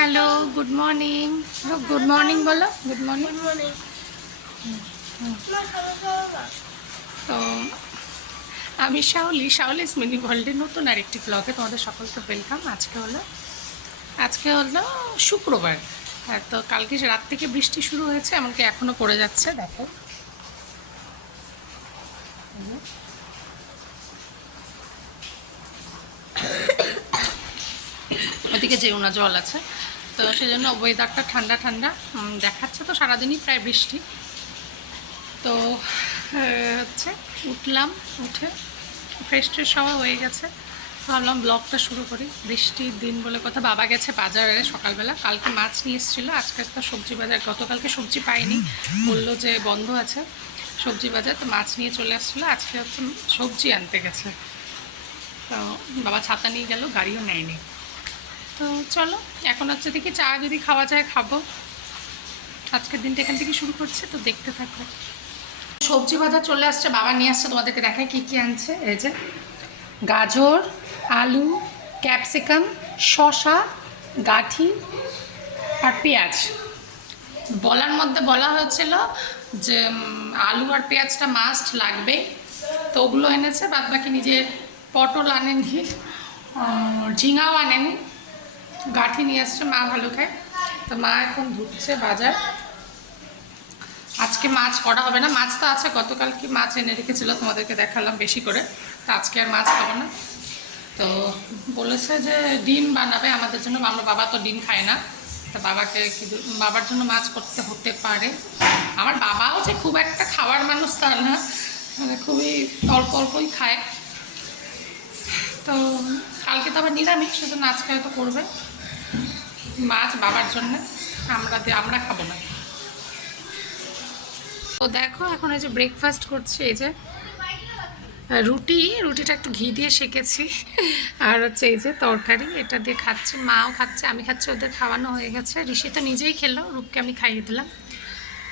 Hello good morning good morning বলো good morning তো আমি শাওলি শাওলি মিনি ওয়ার্ল্ডের নতুন আরেকটি ব্লগে তোমাদের সকলকে ওয়েলকাম আজকে হলো আজকে হলো শুক্রবার। হ্যাঁ তো কালকে রাত থেকে বৃষ্টি শুরু হয়েছে এমনকি এখনও পড়ে যাচ্ছে দেখো। ওদিকে যেও না জল আছে। তো সেই জন্য ওয়েদারটা ঠান্ডা ঠান্ডা দেখাচ্ছে তো সারাদিনই প্রায় বৃষ্টি। তো হচ্ছে উঠলাম, উঠে ফ্রেশ ট্রেশ হওয়া হয়ে গেছে। ভাবলাম ব্লগটা শুরু করি। বৃষ্টির দিন বলে কথা, বাবা গেছে বাজারে সকালবেলা। কালকে মাছ নিয়ে এসেছিল, আজকে তো সবজি বাজার, গতকালকে সবজি পাইনি। বলল যে বন্ধ আছে, সবজি বাজার, তো মাছ নিয়ে চলে আসছিল আজকে হচ্ছে সবজি আনতে গেছে। তো বাবা ছাতা নিয়ে গেল, গাড়িও নেয়নি। তো চলো, এখন হচ্ছে দেখি চা যদি খাওয়া যায় খাব। আজকের দিনটা এখান থেকে শুরু করছে, তো দেখতে থাকো। সবজি বাজার চলে আসছে, বাবা নিয়ে আসছে তোমাদেরকে দেখায় কী কী আনছে। এই যে, গাজর, আলু, ক্যাপসিকাম, শসা, গাঠি আর পেঁয়াজ। বলার মধ্যে বলা হয়েছিল যে আলু আর পেঁয়াজটা মাস্ট লাগবে। তো ওগুলো এনেছে বাদ বাকি নিজে পটল আনেনি ঝিঙাও আনেনি। গাঠি নিয়ে আসছে মা ভালো খায়। তো মা এখন ধুচ্ছে বাজার। আজকে মাছ করা হবে না, মাছ তো আছে, গতকাল কি মাছ এনে রেখেছিল তোমাদেরকে দেখালাম বেশি করে, তো আজকে আর মাছ খাব না। তো বলেছে যে ডিম বানাবে আমাদের জন্য, আমরা বাবা তো ডিম খায় না। তো বাবাকে বাবার জন্য মাছ করতে হতে পারে। আমার বাবাও যে খুব একটা খাওয়ার মানুষ তা না মানে খুবই অল্প অল্পই খায়। তো কালকে তো আবার নিরামিষ, শুধু সেজন্য আজকে হয়তো করবে। মাছ বাবার জন্য, আমরা আমরা খাব না। তো দেখো, এখন এই যে ব্রেকফাস্ট করছি, এই যে রুটি, রুটিটা একটু ঘি দিয়ে সেকেছি। আর হচ্ছে এই যে তরকারি, এটা দিয়ে খাচ্ছে, মাও খাচ্ছে, আমি খাচ্ছি, ওদের খাওয়ানো হয়ে গেছে। ঋষি তো নিজেই খেলো, রূপকে আমি খাইয়ে দিলাম।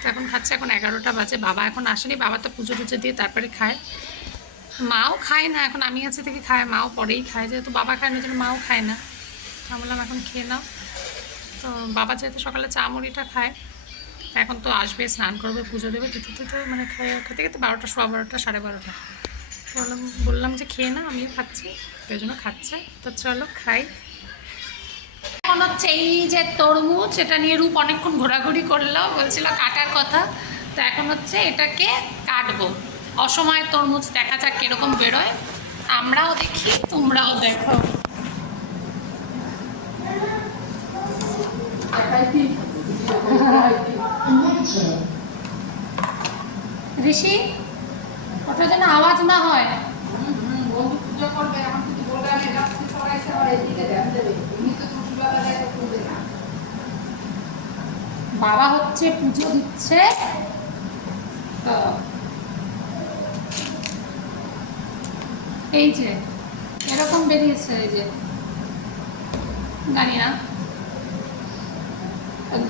তো এখন খাচ্ছে, এখন এগারোটা বাজে, বাবা এখন আসেনি, বাবা তো পুজো টুজো দিয়ে তারপরে খায়। মাও খায় না, এখন আমি আছি থেকে খায়, মাও পরেই খায়, যেহেতু বাবা খায় না জন্য মাও খায় না। আমি বললাম, এখন খেয়ে নাও। তো বাবা যেহেতু সকালে চা মুড়িটা খায়, এখন তো আসবে, স্নান করবে, পুজো দেবে দিতে দিতে মানে খায়, খেতে খেতে বারোটা, সোয়া বারোটা, সাড়ে বারোটা। বললাম বললাম যে খেয়ে না আমিও খাচ্ছি, ওই জন্য খাচ্ছে। তো চলো খাই। এখন হচ্ছে এই যে তরমুজ, এটা নিয়ে রূপ অনেকক্ষণ ঘোরাঘুরি করল, বলছিল কাটার কথা। তো এখন হচ্ছে এটাকে কাটবো। অসময়ে তরমুজ দেখা যাক কীরকম বেরোয়। আমরাও দেখি, তোমরাও দেখো। ঋষি, ওটা যেন আওয়াজ না হয়। বাবা হচ্ছে পুজো দিচ্ছে। তো এই যে এরকম বেরিয়েছে এই যে। জানি না।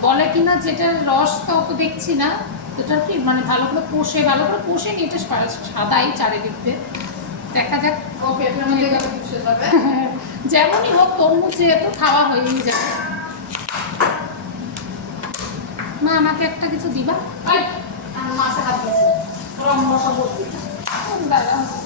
বলে কিনা যেটার রস তো অত দেখছি না কি মানে ভালো করে ভালো করে এটা সাদাই চারিদিক দিয়ে দেখা যাক। যেমনই হোক তরমুজ যেহেতু খাওয়া হয়েই যাবে। মা আমাকে একটা কিছু দিবা? দাঁড়াও।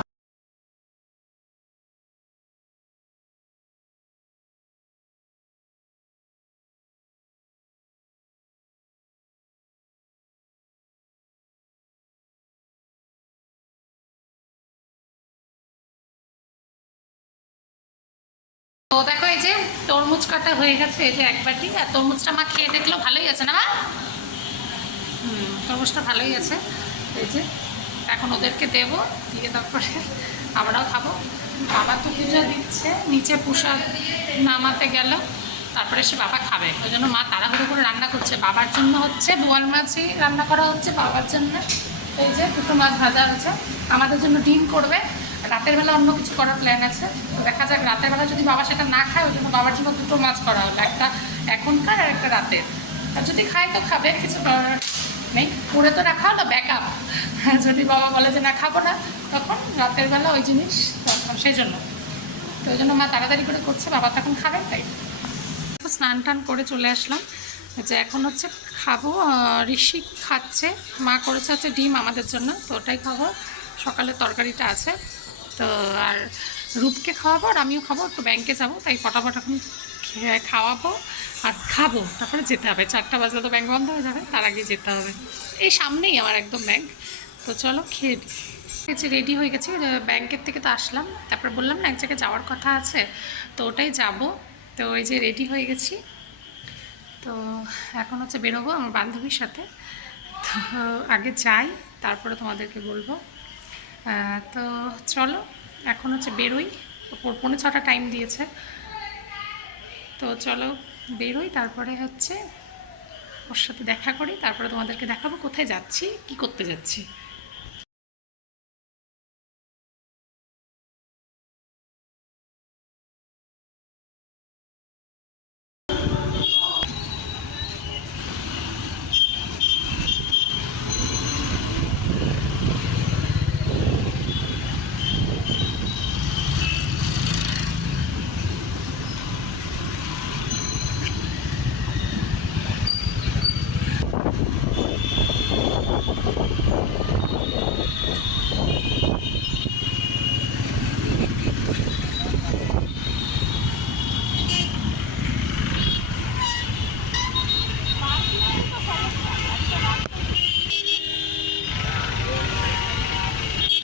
তো দেখো এই যে তরমুজ কাটা হয়ে গেছে, এই যে এক বাটি আর তরমুজটা মা খেয়ে দেখল, ভালোই আছে না মা? হুম, তরমুজটা ভালোই আছে। এই যে এখন ওদেরকে দেবো, দিয়ে তারপরে আমরাও খাব। বাবা তো পুজো দিচ্ছে, নিচে পুষা নামাতে গেল, তারপরে সে বাবা খাবে। ওই জন্য মা তাড়াহুড়ো করে রান্না করছে। বাবার জন্য হচ্ছে বোয়াল মাছই রান্না করা হচ্ছে, বাবার জন্য। এই যে দুটো মাছ ভাজা হচ্ছে আমাদের জন্য ডিম করবে। রাতের বেলা অন্য কিছু করার প্ল্যান আছে। দেখা যাক, রাতের বেলা যদি বাবা সেটা না খায়, ওই জন্য বাবার জন্য দুটো মাছ করা হলো, একটা এখনকার আর একটা রাতের। আর যদি খায় তো খাবে, কিছু করার নেই। করে তো রাখা হলো ব্যাকআপ যদি বাবা বলে যে না, খাব না, তখন রাতের বেলা ওই জিনিস সেই জন্য তো ওই জন্য মা তাড়াতাড়ি করে করছে, বাবা তখন খাবেন তাই। স্নান টান করে চলে আসলাম। যে এখন হচ্ছে খাব ঋষি খাচ্ছে, মা করেছে হচ্ছে ডিম আমাদের জন্য, তো ওটাই খাব। সকালে তরকারিটা আছে। তো আর রূপকে খাওয়াবো আর আমিও খাব, একটু ব্যাংকে যাব, তাই ফটাফট এখন খাওয়াবো আর খাব। তারপরে যেতে হবে, চারটা বাজলে তো ব্যাংক বন্ধ হয়ে যাবে, তার আগে যেতে হবে। এই সামনেই আমার একদম ব্যাংক তো চলো খেয়ে। গেছি রেডি হয়ে গেছি ব্যাংকের থেকে তো আসলাম, তারপরে বললাম না, এক জায়গায় যাওয়ার কথা আছে, তো ওটাই যাব। তো ওই যে রেডি হয়ে গেছি, তো এখন হচ্ছে বেরোবো আমার বান্ধবীর সাথে। তো আগে যাই, তারপরে তোমাদেরকে বলব। তো চলো, এখন হচ্ছে বেরোই। ওপর পৌনে ছটা টাইম দিয়েছে। তো চলো, বেরোই, তারপরে হচ্ছে ওর সাথে দেখা করি, তারপরে তোমাদেরকে দেখাবো কোথায় যাচ্ছি, কি করতে যাচ্ছি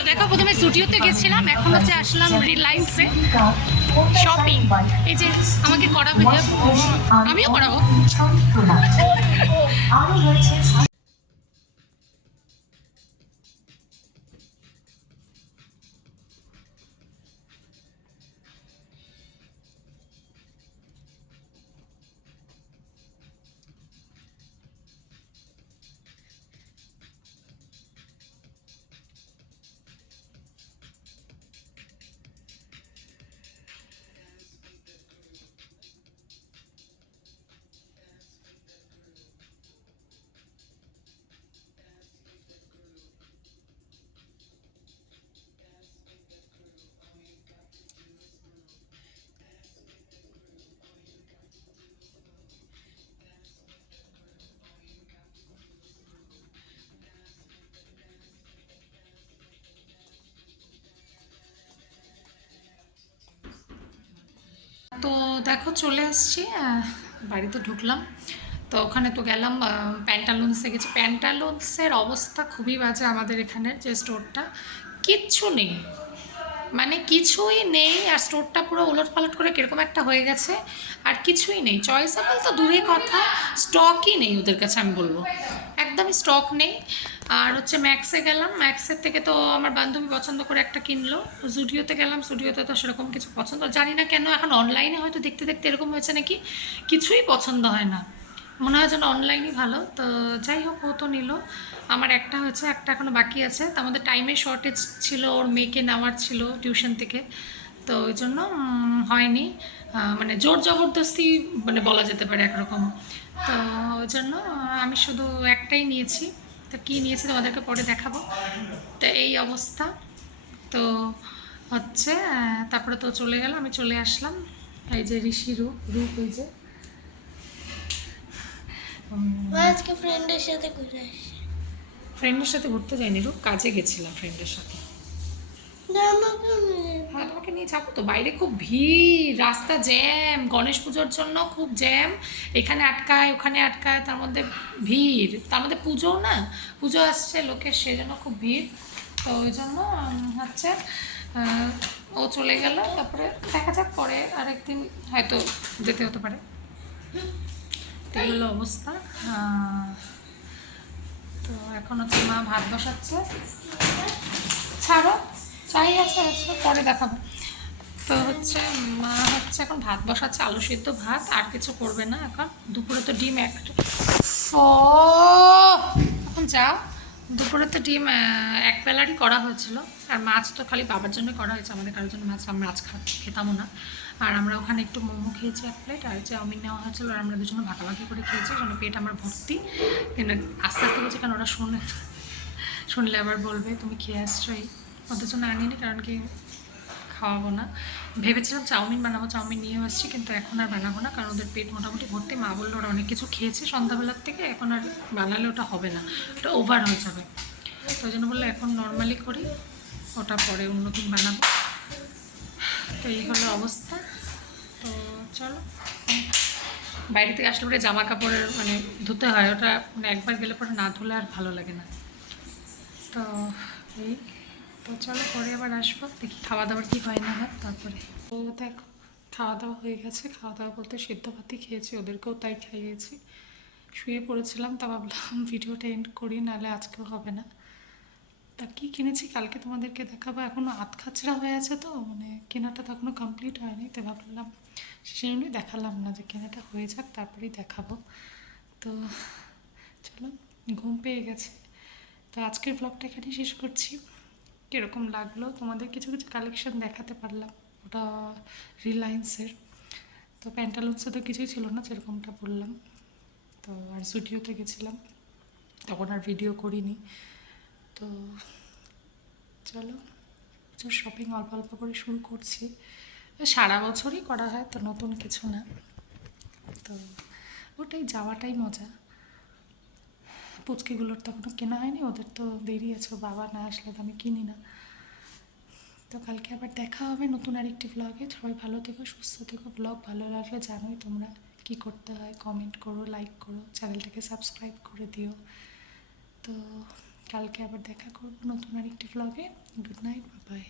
দেখো প্রথমে স্টুডিওতে গেছিলাম এখন হচ্ছে আসলাম রিলায়েন্সে শপিং এই যে আমাকে করাবে আমিও করাবো। তো দেখো চলে আসছি বাড়িতে ঢুকলাম। তো ওখানে তো গেলাম প্যান্টালুন্সে গেছি। প্যান্টালুন্সের অবস্থা খুবই বাজে আমাদের এখানের যে স্টোরটা কিচ্ছু নেই। মানে কিছুই নেই, আর স্টোরটা পুরো উলট পালট করে কীরকম একটা হয়ে গেছে, আর কিছুই নেই। চয়েস চয়েসেবল তো দূরে কথা স্টকই নেই ওদের কাছে, আমি বলব। একদমই স্টক নেই। আর হচ্ছে ম্যাক্সে গেলাম। ম্যাক্সের থেকে তো আমার বান্ধবী পছন্দ করে একটা কিনলো। জুডিওতে গেলাম। জুডিওতে তো সেরকম কিছু পছন্দ। জানি না কেন, এখন অনলাইনে হয়তো দেখতে দেখতে এরকম হয়েছে নাকি? কিছুই পছন্দ হয় না। মনে হয় যেন অনলাইনই ভালো। তো যাই হোক, ও তো নিল। আমার একটা হয়েছে, একটা এখনও বাকি আছে। তো আমাদের টাইমের শর্টেজ ছিল, ওর মেয়েকে নেওয়ার ছিল টিউশন থেকে। তো ওই জন্য হয়নি। মানে জোর জবরদস্তি মানে বলা যেতে পারে একরকম তো ওই জন্য আমি শুধু একটাই নিয়েছি। তো কী নিয়েছি তোমাদেরকে পরে দেখাবো। তো এই অবস্থা। তো হচ্ছে তারপরে তো চলে গেল আমি চলে আসলাম। এই যে ঋষি রূপ রূপ এই যে। আজকে ফ্রেন্ডের সাথে ঘুরে আসি। ফ্রেন্ডের সাথে ঘুরতে যাইনি রূপ কাজে গেছিলাম ফ্রেন্ডের সাথে। হ্যাঁ তোমাকে নিয়ে যাব তো। বাইরে খুব ভিড়, রাস্তা জ্যাম, গণেশ পুজোর জন্য খুব জ্যাম। এখানে আটকায়, ওখানে আটকায়, তার মধ্যে ভিড়। তার মধ্যে পুজো না, পুজো আসছে, লোকের সেজন্য খুব ভিড়। তো ওই জন্য হচ্ছে ও চলে গেল, তারপরে দেখা যাক পরে আরেকদিন হয়তো যেতে হতে পারে। তো এই অবস্থা তো এখন হচ্ছে মা ভাত বসাচ্ছে। ছাড়ো। চাই আছে আছে, পরে দেখাবো। তো হচ্ছে, মা হচ্ছে এখন ভাত বসাচ্ছে, আলু সিদ্ধ ভাত, আর কিছু করবে না এখন। দুপুরে তো ডিম একটা ও, এখন যাও। দুপুরে তো ডিম এক বেলারই করা হয়েছিল। আর মাছ তো খালি বাবার জন্য করা হয়েছে, আমাদের কারোর জন্য মাছ, আমরা মাছ খেতামও না। আর আমরা ওখানে একটু মোমো খেয়েছি, এক প্লেট, আর চাউমিন নেওয়া হয়েছিল, আর আমরা দুজনে ভাগাভাগি করে খেয়েছি কারণ পেট আমার ভর্তি। আস্তে আস্তে বলছি কারণ ওরা শুনে শুনলে আবার বলবে, তুমি খেয়ে আসছো এই ওদের জন্য আনিনি কারণ কি খাওয়াবো না। ভেবেছিলাম চাউমিন বানাবো, চাউমিন নিয়ে আসছি, কিন্তু এখন আর বানাবো না, কারণ ওদের পেট মোটামুটি ভর্তি। মা বলল, ওরা অনেক কিছু খেয়েছে সন্ধ্যাবেলার থেকে, এখন আর বানালে ওটা হবে না, ওটা ওভার হয়ে যাবে। তো ওই জন্য বলল, এখন নর্মালি করি, ওটা পরে অন্য দিন বানাবো। তো এই হলো অবস্থা। তো চলো, বাইরে থেকে আসলে পরে জামা কাপড়ের মানে ধুতে হয়, ওটা মানে একবার গেলে পরে না ধুলে আর ভালো লাগে না। তো এই তো চলো পরে আবার আসব, দেখি খাওয়া দাওয়ার কি হয় না হয় তারপরে। তো দেখো খাওয়া দাওয়া হয়ে গেছে খাওয়া দাওয়া বলতে সেদ্ধ ভাতই খেয়েছি, ওদেরকেও তাই খাইয়েছি। শুয়ে পড়েছিলাম, তা ভাবলাম ভিডিওটা এন্ড করি, নাহলে আজকেও হবে না। তা কী কিনেছি কালকে তোমাদেরকে দেখাবো এখনও আধ খাচড়া হয়ে আছে তো মানে কেনাটা তো এখনও কমপ্লিট হয়নি, তো ভাবলাম সেই জন্যই দেখালাম না যে কেনাটা হয়ে যাক, তারপরেই দেখাবো। তো চলো, ঘুম পেয়ে গেছে। তো আজকের ব্লগটা এখানেই শেষ করছি। কীরকম লাগল? তোমাদের কিছু কিছু কালেকশন দেখাতে পারলাম। ওটা রিলায়েন্সের তো প্যান্টালুন্সে তো কিছুই ছিল না যেরকমটা বললাম। তো আর স্টুডিওতে গেছিলাম। তখন আর ভিডিও করিনি। তো চলো প্রচুর শপিং অল্প অল্প করে শুরু করছি। সারা বছরই করা হয়, তো নতুন কিছু না। তো ওটাই, যাওয়াটাই মজা। পুচকিগুলোর তো এখনও কেনা হয়নি, ওদের তো দেরি আছে বাবা না আসলে তো আমি কিনি না। তো কালকে আবার দেখা হবে নতুন আরেকটি ব্লগে সবাই ভালো থেকো, সুস্থ থেকো ব্লগ ভালো লাগলে জানোই তোমরা কি করতে হয়। কমেন্ট করো লাইক করো, চ্যানেলটাকে সাবস্ক্রাইব করে দিও। তো কালকে আবার দেখা করব নতুন আরেকটি ব্লগে গুড নাইট বাই